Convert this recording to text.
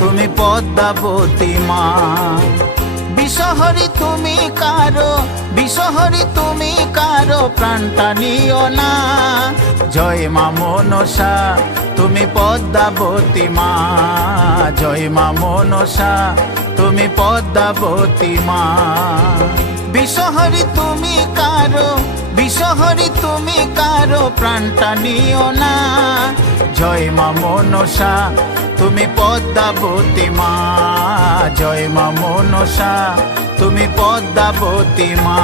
তুমি পদ্মাবতী মা। বিষহরি তুমি কারো, বিষহরি তুমি কারো প্রাণটা নিও না। জয় মা মনসা তুমি পদ্মাবতী মা, জয় মা মনসা তুমি পদ্মাবতী মা। বিষহরি তুমি কারো, বিষহরি তুমি কারো প্রাণটা নিও না। জয় মা মনসা তুমি পদ্মাবতী মা, জয় মা মনসা তুমি পদ্মাবতী মা।